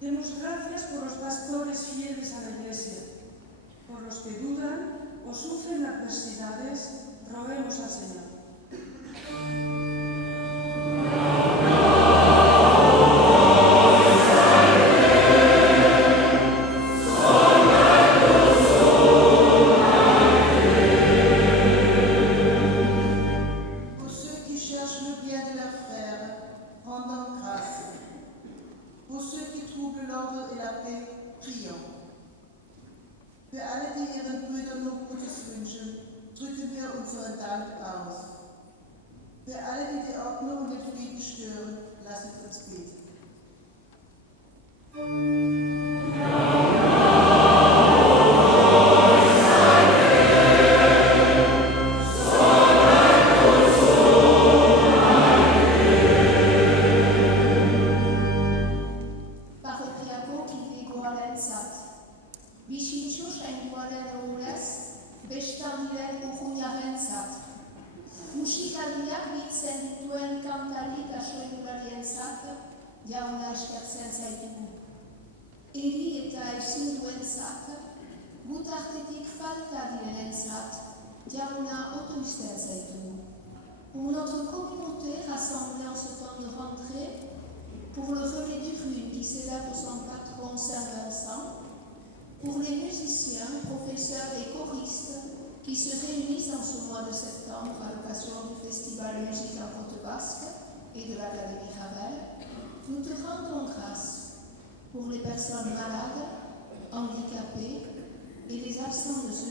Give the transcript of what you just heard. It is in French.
Demos gracias por los pastores fieles a la Iglesia, por los que dudan o sufren adversidades, roguemos al Señor. Für alle, die ihren Brüdern nur Gutes wünschen, drücken wir unseren Dank aus. Für alle, die die Ordnung und den Frieden stören, lasst uns beten. jauna eskertzen zaitugu. Eri eta ezin duentzat, gutartetik falta direnentzat, jauna otoizten zaitugu. Pour notre communauté rassemblée en ce temps de rentrée, pour le relais du Rhum qui célèbre son patron Saint-Vincent, pour les musiciens, professeurs et choristes qui se réunissent en ce mois de septembre à l'occasion du Festival Musique en Côte Basque et de la Galerie Ravel, nous te rendons grâce pour les personnes malades, handicapées et les absents de ce